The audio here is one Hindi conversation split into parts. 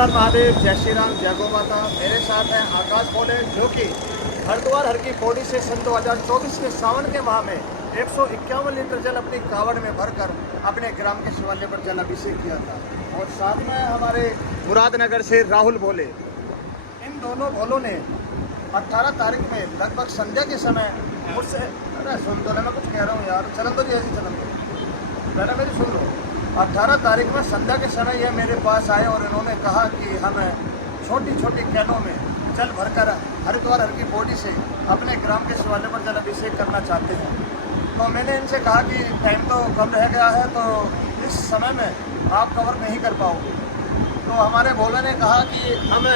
हर महादेव, जय श्री राम, जय गौ माता। मेरे साथ हैं आकाश बोले, जो कि हरिद्वार हर की पौड़ी से सन 2024 के सावन के माह में 151 लीटर जल अपनी कावड़ में भरकर अपने ग्राम के शिवालय पर जल अभिषेक किया था। और साथ में हमारे मुरादनगर से राहुल भोले, इन दोनों भोलों ने 18 तारीख में लगभग संध्या के समय मुझसे, अरे सुन तो मैं कुछ कह रहा हूँ यार, चलन तो जी ऐसी चलन तो पहले मेरी सुन लो। 18 तारीख में संध्या के समय ये मेरे पास आए और इन्होंने कहा कि हम छोटी छोटी कैनों में जल भरकर हरिद्वार हर की पौड़ी से अपने ग्राम के शिवालय पर जल अभिषेक करना चाहते हैं। तो मैंने इनसे कहा कि टाइम तो कम रह गया है, तो इस समय में आप कवर नहीं कर पाओगे। तो हमारे भोले ने कहा कि हम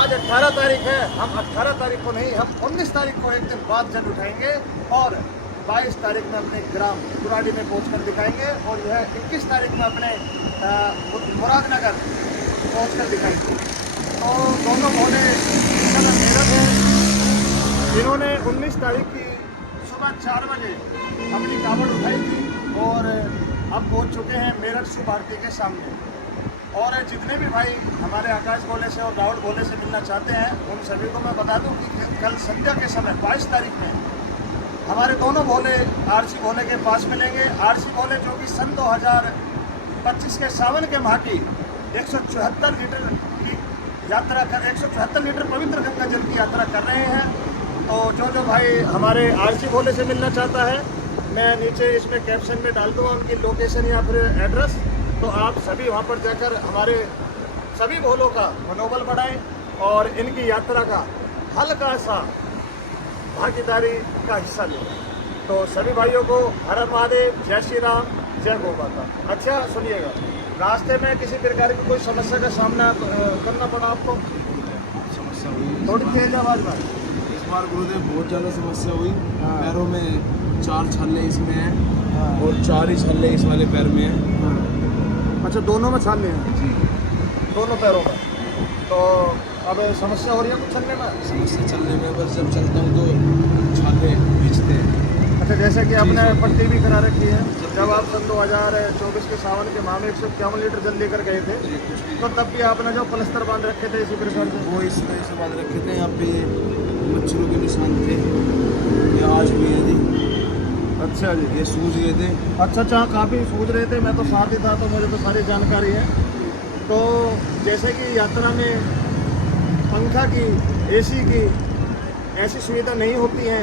आज 18 तारीख है, हम 18 तारीख को नहीं, हम 19 तारीख को एक दिन बाद जल उठाएंगे और 22 तारीख में अपने ग्राम कुराड़ी में पहुंचकर दिखाएंगे और यह 21 तारीख में अपने मुरादनगर पहुंचकर दिखाएंगे। तो दोनों भोले मेरठ है, इन्होंने 19 तारीख की सुबह 4 बजे अपनी कावड़ उठाई थी और अब पहुंच चुके हैं मेरठ शिव भारती के सामने। और जितने भी भाई हमारे आकाश भोले से और राहुल भोले से मिलना चाहते हैं, उन सभी को मैं बता दूं कि कल संध्या के समय 22 तारीख में हमारे दोनों भोले आरसी भोले के पास मिलेंगे। आरसी भोले जो कि सन 2025 के सावन के माह की 174 लीटर की यात्रा कर 174 लीटर पवित्र गंगा जल की यात्रा कर रहे हैं। तो जो भाई हमारे आरसी भोले से मिलना चाहता है, मैं नीचे इसमें कैप्शन में डाल दूँगा उनकी लोकेशन या फिर एड्रेस, तो आप सभी वहाँ पर जाकर हमारे सभी भोलों का मनोबल बढ़ाएं और इनकी यात्रा का हल्का सा भागीदारी का हिस्सा लें। तो सभी भाइयों को हर हर महादेव, जय श्री राम, जय गौ माता। अच्छा सुनिएगा, रास्ते में किसी प्रकार की कोई समस्या का सामना करना पड़ा आपको? समस्या हुई थोड़ी तेज आवाज में। इस बार गुरुदेव बहुत ज़्यादा समस्या हुई। पैरों में 4 छल्ले इसमें हैं और 4 ही छल्ले इस वाले पैर में हैं। अच्छा, दोनों में छाले हैं जी, दोनों पैरों में। तो अब समस्या हो रही है कुछ चलने में? समस्या चलने में, बस जब चलता हूँ तो छाले खींचते हैं। अच्छा, जैसे कि आपने जी। पट्टी भी करा रखी है, जब आप सन 2024 के सावन के माह में 151 लीटर जल लेकर गए थे, तो तब भी आपने जो प्लस्तर बांध रखे थे इसी प्रकार से? वो इस तरह से बांध रखे थे। यहाँ पे मच्छरों के निशान थे, ये आज भी है जी। अच्छा जी, ये सूझ गए थे। अच्छा, काफ़ी सूझ रहे थे, मैं तो साथ ही था तो मुझे तो सारी जानकारी है। तो जैसे कि यात्रा में पंखा की, एसी की ऐसी सुविधा नहीं होती है,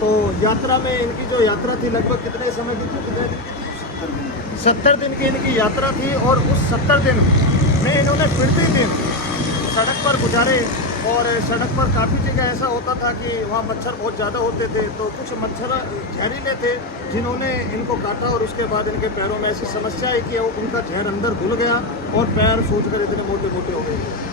तो यात्रा में इनकी जो यात्रा थी लगभग कितने समय की थी, कितने दिन की थी? 70 दिन की इनकी यात्रा थी। और उस 70 दिन में इन्होंने प्रतिदिन सड़क पर गुजारे और सड़क पर काफ़ी जगह ऐसा होता था कि वहाँ मच्छर बहुत ज़्यादा होते थे, तो कुछ मच्छर जहरीले थे जिन्होंने इनको काटा और उसके बाद इनके पैरों में ऐसी समस्या है कि उनका जहर अंदर घुल गया और पैर सूजकर इतने मोटे मोटे हो गए।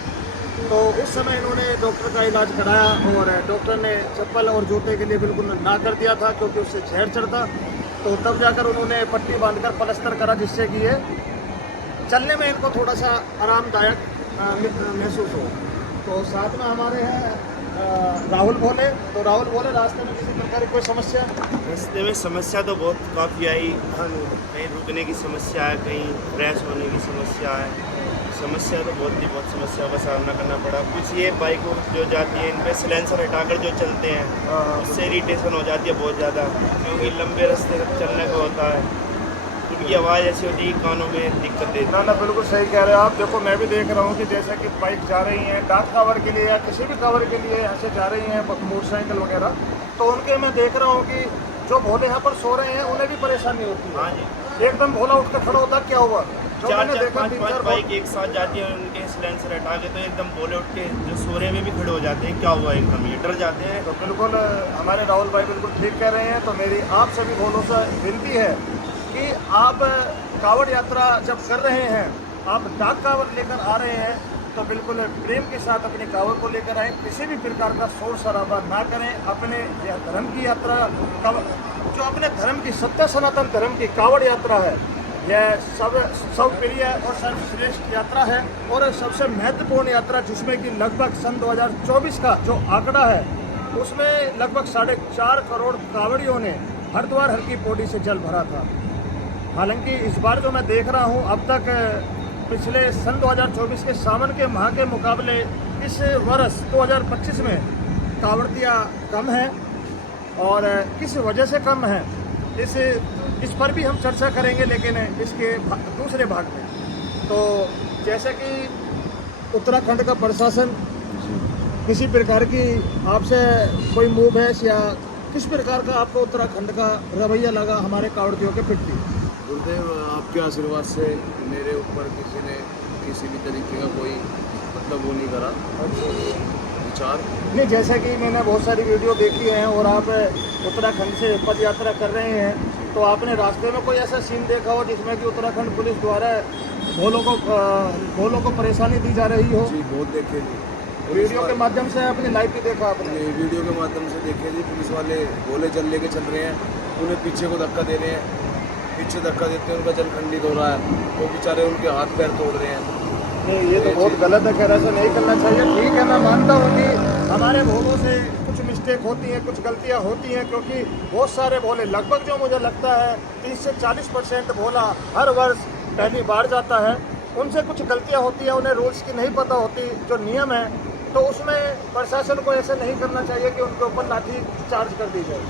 तो उस समय इन्होंने डॉक्टर का इलाज कराया और डॉक्टर ने चप्पल और जूते के लिए बिल्कुल ना कर दिया था, क्योंकि उससे जहर चढ़ता। तो तब जाकर उन्होंने पट्टी बांधकर प्लास्टर करा, जिससे कि ये चलने में इनको थोड़ा सा आरामदायक महसूस हो। तो साथ में हमारे हैं राहुल भोले। तो राहुल भोले, रास्ते में किसी प्रकार की कोई समस्या? रास्ते में समस्या तो बहुत काफ़ी आई। कहीं रुकने की समस्या है, कहीं क्रैश होने की समस्या है। समस्या तो बहुत समस्या का सामना करना पड़ा। कुछ ये बाइक जो जाती है, इन पर सिलेंसर हटाकर जो चलते हैं, उससे इरिटेशन हो जाती है बहुत ज़्यादा, क्योंकि लंबे रास्ते चलने का होता है। उनकी आवाज़ ऐसी होती है कि कानों में दिक्कत देती है। ना बिल्कुल सही कह रहे हो आप। देखो, मैं भी देख रहा हूँ कि जैसे कि बाइक जा रही हैं डाक कवर के लिए या किसी भी कवर के लिए यहाँ से जा रही हैं, मोटरसाइकिल वगैरह, तो उनके मैं देख रहा हूँ कि जो भोले यहाँ पर सो रहे हैं उन्हें भी परेशानी होती है। हाँ जी, एकदम भोला उठ कर खड़ा होता, क्या हुआ? जो मैंने देखा 4-5 बाइक एक साथ जाती है, उनके सिलेंसर हटा के तो एकदम बोले उठ के जो सोरे में भी खड़े हो जाते हैं, क्या हुआ, एकदम ये डर जाते हैं। तो बिल्कुल हमारे राहुल भाई बिल्कुल ठीक कह रहे हैं। तो मेरी आप सभी भोलों से विनती है कि आप कावड़ यात्रा जब कर रहे हैं, आप डाक कावड़ लेकर आ रहे हैं, तो बिल्कुल प्रेम के साथ अपनी कावड़ को लेकर आएँ। किसी भी प्रकार का शोर शराबा ना करें। अपने यह धर्म की यात्रा, जो अपने धर्म की, सत्य सनातन धर्म की कावड़ यात्रा है, यह सब प्रिय और सर्वश्रेष्ठ यात्रा है और सबसे महत्वपूर्ण यात्रा, जिसमें कि लगभग सन 2024 का जो आंकड़ा है, उसमें लगभग 4.5 करोड़ कावड़ियों ने हरिद्वार हर की पौड़ी से जल भरा था। हालांकि इस बार जो मैं देख रहा हूँ, अब तक पिछले सन 2024 के सावन के माह के मुकाबले इस वर्ष 2025 में कांवड़िया कम है और किस वजह से कम है इस पर भी हम चर्चा करेंगे, लेकिन इसके दूसरे भाग में। तो जैसे कि उत्तराखंड का प्रशासन किसी प्रकार की आपसे कोई मूव है या किस प्रकार का आपको उत्तराखंड का रवैया लगा हमारे कांवड़ियों के प्रति? गुरुदेव, आपके आशीर्वाद से मेरे ऊपर किसी ने किसी भी तरीके का कोई मतलब वो नहीं करा विचार नहीं। जैसे कि मैंने बहुत सारी वीडियो देखी है और आप उत्तराखंड से पद यात्रा कर रहे हैं, तो आपने रास्ते में कोई ऐसा सीन देखा हो जिसमें कि उत्तराखंड पुलिस द्वारा भोलों को परेशानी दी जा रही हो? जी बहुत देखे जी, वीडियो के माध्यम से अपनी लाइव भी देखा आपने? वीडियो के माध्यम से देखे जी। पुलिस वाले गोले जल लेके चल रहे हैं, उन्हें पीछे को धक्का दे रहे हैं, पीछे धक्का देते हैं, उनका जल खंडित हो रहा है, वो बेचारे उनके हाथ पैर तोड़ रहे हैं। नहीं, ये तो बहुत गलत है, खैर ऐसा नहीं करना चाहिए। ठीक है, मैं मानता हूँ कि हमारे भोलों से कुछ मिस्टेक होती हैं, कुछ गलतियाँ होती हैं, क्योंकि बहुत सारे भोले, लगभग जो मुझे लगता है 30 से 40% भोला हर वर्ष पहली बार जाता है, उनसे कुछ गलतियाँ होती हैं, उन्हें रूल्स की नहीं पता होती, जो नियम है, तो उसमें प्रशासन को ऐसे नहीं करना चाहिए कि उनके ऊपर लाठी चार्ज कर दी जाए,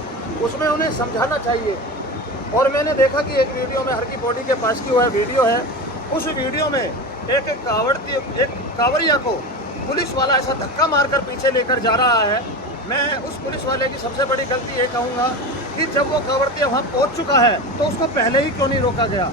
उसमें उन्हें समझाना चाहिए। और मैंने देखा कि एक वीडियो में हर की बॉडी के पास की हुआ वीडियो है, उस वीडियो में एक कांवड़िया को पुलिस वाला ऐसा धक्का मारकर पीछे लेकर जा रहा है। मैं उस पुलिस वाले की सबसे बड़ी गलती ये कहूँगा कि जब वो कांवड़िया वहाँ पहुँच चुका है तो उसको पहले ही क्यों नहीं रोका गया।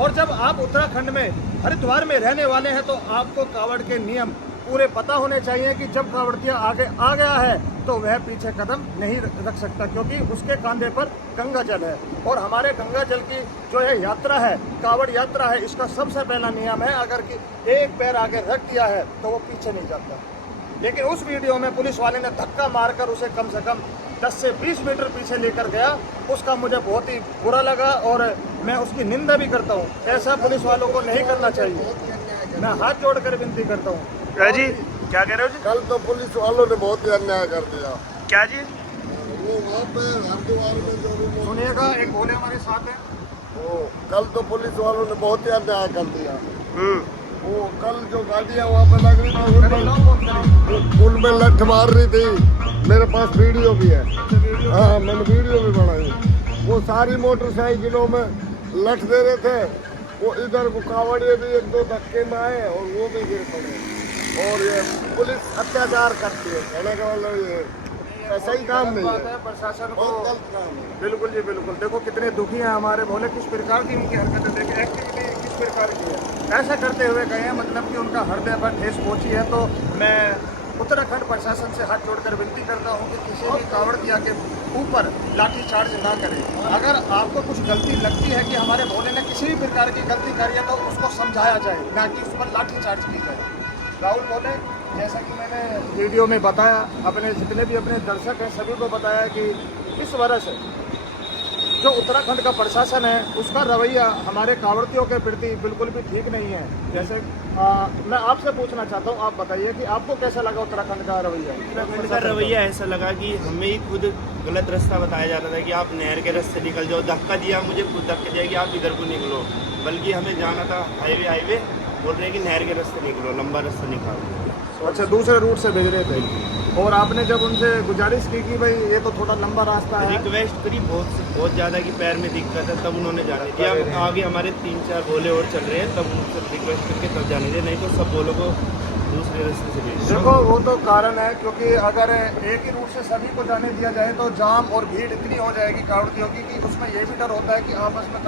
और जब आप उत्तराखंड में हरिद्वार में रहने वाले हैं तो आपको कांवड़ के नियम पूरे पता होने चाहिए कि जब कांवड़िया आगे आ गया है तो वह पीछे कदम नहीं रख सकता, क्योंकि उसके कंधे पर गंगा जल है। और हमारे गंगा जल की जो है यात्रा है, कांवड़ यात्रा है, इसका सबसे पहला नियम है, अगर कि एक पैर आगे रख दिया है तो वो पीछे नहीं जाता। लेकिन उस वीडियो में पुलिस वाले ने धक्का मारकर उसे कम से कम 10 से 20 मीटर पीछे लेकर गया, उसका मुझे बहुत ही बुरा लगा और मैं उसकी निंदा भी करता हूँ। ऐसा पुलिस वालों को नहीं करना चाहिए, मैं हाथ जोड़कर विनती करता हूँ। जी क्या कह रहे हो जी? कल तो पुलिस वालों ने बहुत ही अन्याय कर दिया। क्या जी? वो वहाँ पे हरिद्वार में जो भी लोग, सुनिएगा, एक भोले हमारे साथ है, वो कल तो पुलिस वालों ने बहुत ही अन्याय कर दिया। वो कल जो गाड़ियाँ वहाँ पे लग रही थी, उनमें लठ मार रही थी, मेरे पास वीडियो भी है। हाँ, मैंने वीडियो भी बनाई। वो सारी मोटरसाइकिलों में लठ दे रहे थे, वो इधर को कांवड़िए भी एक दो धक्के में आए और वो भी गिर पड़े। और ये पुलिस अत्याचार करती है, कहने का मतलब ये ऐसा ही काम नहीं है, प्रशासन को बहुत गलत काम है। बिल्कुल जी बिल्कुल। देखो कितने दुखी हैं हमारे भोले, किस प्रकार की उनकी हरकतें देखें, एक्टिविटी किस प्रकार की है। ऐसा करते हुए गए हैं, मतलब कि उनका हृदय पर ठेस पहुंची है। तो मैं उत्तराखंड प्रशासन से हाथ जोड़कर विनती करता हूं कि किसी भी कांवड़िया के ऊपर लाठी चार्ज ना करें। अगर आपको कुछ गलती लगती है कि हमारे भोले ने किसी भी प्रकार की गलती करी है तो उसको समझाया जाए, ना कि उस पर लाठी चार्ज की जाए। राहुल बोले, जैसा कि मैंने वीडियो में बताया, अपने जितने भी अपने दर्शक हैं सभी को बताया कि इस वर्ष जो उत्तराखंड का प्रशासन है उसका रवैया हमारे कांवड़ियों के प्रति बिल्कुल भी ठीक नहीं है। जैसे मैं आपसे पूछना चाहता हूँ, आप बताइए कि आपको कैसा लगा उत्तराखंड का रवैया? उत्तराखंड का रवैया ऐसा लगा कि हमें ही खुद गलत रास्ता बताया जाता था कि आप नहर के रास्ते निकल जाओ, धक्का दिया, मुझे खुद धक्का दिया कि आप इधर को निकलो, बल्कि हमें जाना था हाईवे बोल रहे हैं कि नहर के रास्ते निकलो, लंबा रास्ता निकालो। अच्छा, दूसरे रूट से भेज रहे थे और आपने जब उनसे गुजारिश की कि भाई ये तो थोड़ा लंबा रास्ता है, रिक्वेस्ट करी बहुत ज़्यादा कि पैर में दिक्कत है, तब उन्होंने जाने दिया। आगे हमारे 3-4 बोले और चल रहे हैं, तब उनसे रिक्वेस्ट करके तब जाने दिया, नहीं तो सब बोलों को दूसरे रास्ते से भेज। देखो वो तो कारण है, क्योंकि अगर एक ही रूट से सभी को जाने दिया जाए तो जाम और भीड़ इतनी हो जाएगी कांवड़ियों की कि उसमें ये भी डर होता है कि आपस में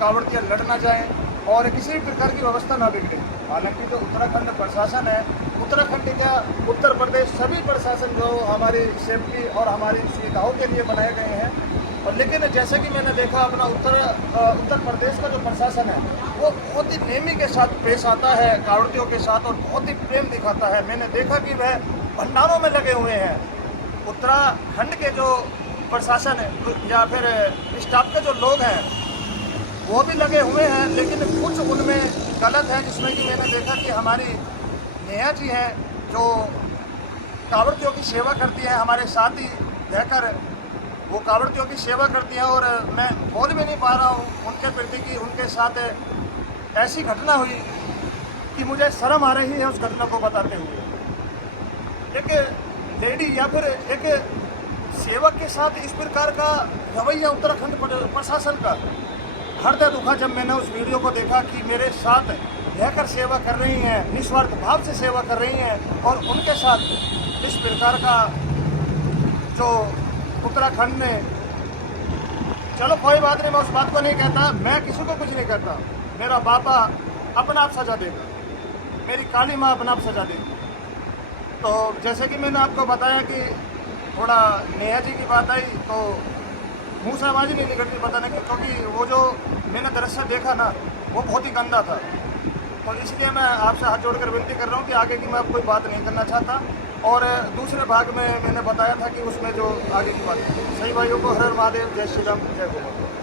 कांवड़ियाँ लड़ ना जाएं और किसी भी प्रकार की व्यवस्था ना बिगड़े। हालांकि जो उत्तराखंड प्रशासन है, उत्तराखंड क्या उत्तर प्रदेश, सभी प्रशासन जो हमारी सेफ्टी और हमारी सुविधाओं के लिए बनाए गए हैं। और लेकिन जैसे कि मैंने देखा अपना उत्तर प्रदेश का जो प्रशासन है वो बहुत ही नेमी के साथ पेश आता है कांवड़ियों के साथ और बहुत ही प्रेम दिखाता है। मैंने देखा कि वह भंडारों में लगे हुए हैं। उत्तराखंड के जो प्रशासन है या फिर स्टाफ के जो लोग हैं वो भी लगे हुए हैं, लेकिन कुछ उनमें गलत है, जिसमें कि मैंने देखा कि हमारी नेहा जी हैं जो कांवड़ियों की सेवा करती हैं, हमारे साथ ही रहकर वो कांवड़ियों की सेवा करती हैं। और मैं बोल भी नहीं पा रहा हूँ उनके प्रति कि उनके साथ ऐसी घटना हुई कि मुझे शर्म आ रही है उस घटना को बताते हुए। एक लेडी या फिर एक सेवक के साथ इस प्रकार का रवैया उत्तराखंड प्रशासन का हृदय दुखा जब मैंने उस वीडियो को देखा कि मेरे साथ रहकर सेवा कर रही हैं, निस्वार्थ भाव से सेवा कर रही हैं, और उनके साथ इस प्रकार का जो उत्तराखंड ने, चलो कोई बात नहीं, मैं उस बात को नहीं कहता, मैं किसी को कुछ नहीं कहता, मेरा बाबा अपना आप सजा देगा, मेरी काली माँ अपना आप सजा देगी। तो जैसे कि मैंने आपको बताया कि थोड़ा नेहा जी की बात आई तो मुँह से आवाज़ ही नहीं निकलती बताने की, क्योंकि वो जो मैंने दृश्य देखा ना वो बहुत ही गंदा था। तो इसलिए मैं आपसे हाथ जोड़कर विनती कर रहा हूँ कि आगे की मैं अब कोई बात नहीं करना चाहता। और दूसरे भाग में मैंने बताया था कि उसमें जो आगे की बात, सही भाइयों को हर हर महादेव, जय श्री राम, जय गोमाता।